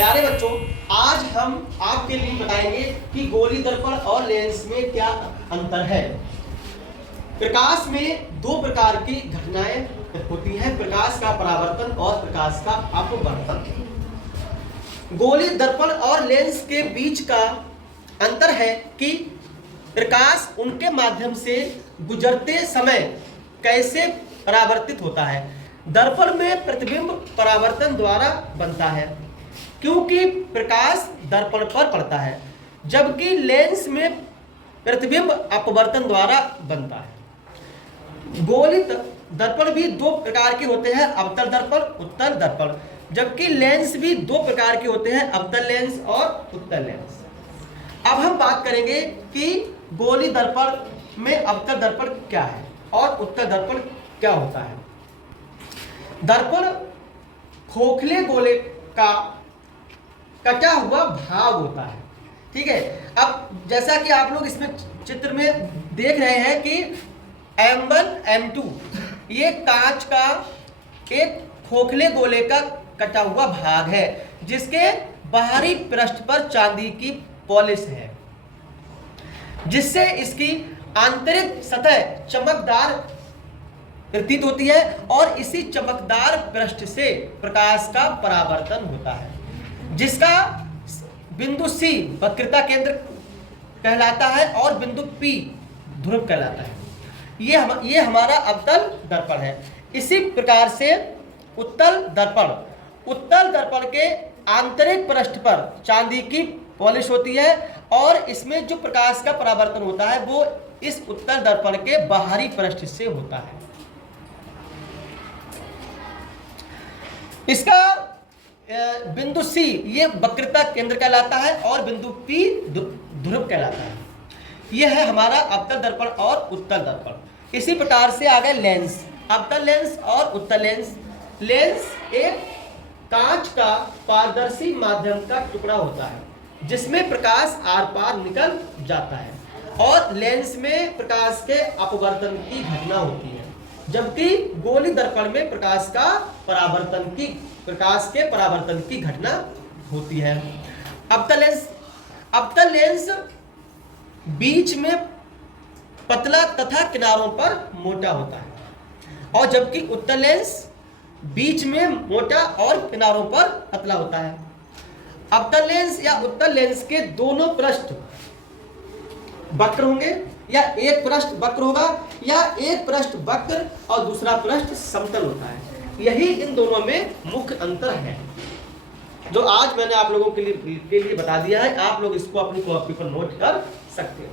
प्यारे बच्चों, आज हम आपके लिए बताएंगे कि गोली दर्पण और लेंस में क्या अंतर है। प्रकाश में दो प्रकार की घटनाएं होती हैं, प्रकाश का परावर्तन और प्रकाश का अपवर्तन। गोली दर्पण और लेंस के बीच का अंतर है कि प्रकाश उनके माध्यम से गुजरते समय कैसे परावर्तित होता है। दर्पण में प्रतिबिंब परावर्तन द्वारा बनता है क्योंकि प्रकाश दर्पण पर पड़ता है, जबकि लेंस में प्रतिबिंब अपवर्तन द्वारा बनता है। गोली दर्पण भी दो प्रकार के होते हैं, अवतल दर्पण, उत्तल दर्पण, जबकि लेंस भी दो प्रकार के होते हैं, अवतल लेंस और उत्तल लेंस। अब हम बात करेंगे कि गोली दर्पण में अवतल दर्पण क्या है और उत्तल दर्पण क्या होता है। दर्पण खोखले गोले का कटा हुआ भाग होता है, ठीक है। अब जैसा कि आप लोग इसमें चित्र में देख रहे हैं कि M1 M2 ये कांच का एक खोखले गोले का कटा हुआ भाग है जिसके बाहरी पृष्ठ पर चांदी की पॉलिश है, जिससे इसकी आंतरिक सतह चमकदार प्रतीत होती है और इसी चमकदार पृष्ठ से प्रकाश का परावर्तन होता है, जिसका बिंदु C वक्रता केंद्र कहलाता है और बिंदु P ध्रुव कहलाता है। ये हमारा अवतल दर्पण है। इसी प्रकार से उत्तल दर्पण के आंतरिक पृष्ठ पर चांदी की पॉलिश होती है और इसमें जो प्रकाश का परावर्तन होता है वो इस उत्तल दर्पण के बाहरी पृष्ठ से होता है। इसका बिंदु C ये वक्रता केंद्र कहलाता है और बिंदु P ध्रुव कहलाता है। यह है हमारा अवतल दर्पण और उत्तल दर्पण। इसी प्रकार से आ गए लेंस, अवतल लेंस और उत्तल लेंस। लेंस एक कांच का पारदर्शी माध्यम का टुकड़ा होता है जिसमें प्रकाश आर पार निकल जाता है और लेंस में प्रकाश के अपवर्तन की घटना होती है, जबकि गोली दर्पण में प्रकाश के परावर्तन की घटना होती है। अवतल लेंस बीच में पतला तथा किनारों पर मोटा होता है और जबकि उत्तल लेंस बीच में मोटा और किनारों पर पतला होता है। अवतल लेंस या उत्तल लेंस के दोनों पृष्ठ वक्र होंगे या एक पृष्ठ वक्र होगा या एक पृष्ठ वक्र और दूसरा पृष्ठ समतल होता है। यही इन दोनों में मुख्य अंतर है जो आज मैंने आप लोगों के लिए बता दिया है। आप लोग इसको अपनी कॉपी पर नोट कर सकते हो।